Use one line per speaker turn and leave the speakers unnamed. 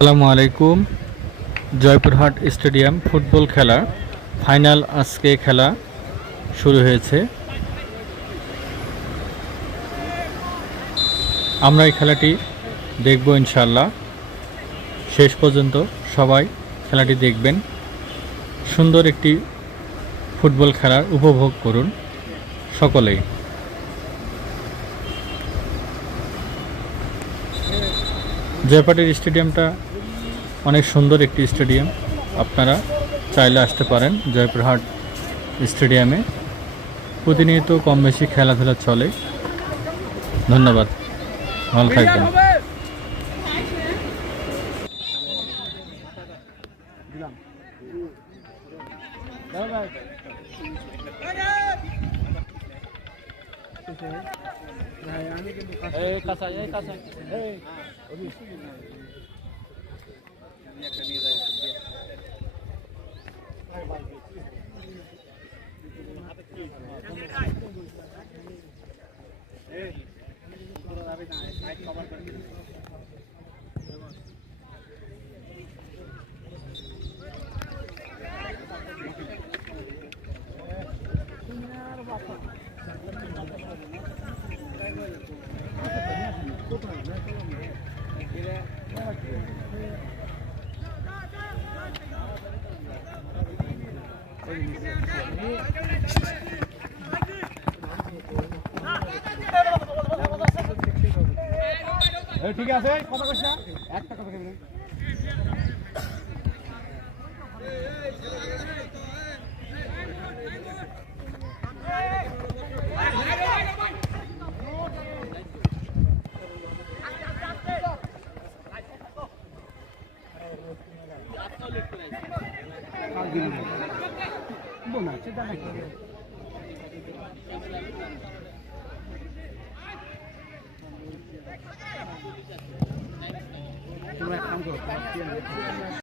আসসালামু আলাইকুম। Joypurhat stadium football খেলা। ফাইনাল আজকে খেলা শুরু হয়েছে। আমরা এই খেলাটি দেখব ইনশাল্লাহ শেষ পর্যন্ত সবাই খেলাটি দেখবেন। সুন্দর একটি ফুটবল খেলার উপভোগ করুন সকলেই। জয়পাটির স্টেডিয়ামটা অনেক সুন্দর একটি স্টেডিয়াম। আপনারা চাইলে আসতে পারেন জয়পুরহাট স্টেডিয়ামে। প্রতিনিয়ত কম বেশি খেলাধুলা চলে। ধন্যবাদ। ভালো থাকবেন।
我就去你那里 ঠিক আছে কথা কইছ একটা কথা কইবি তোমরা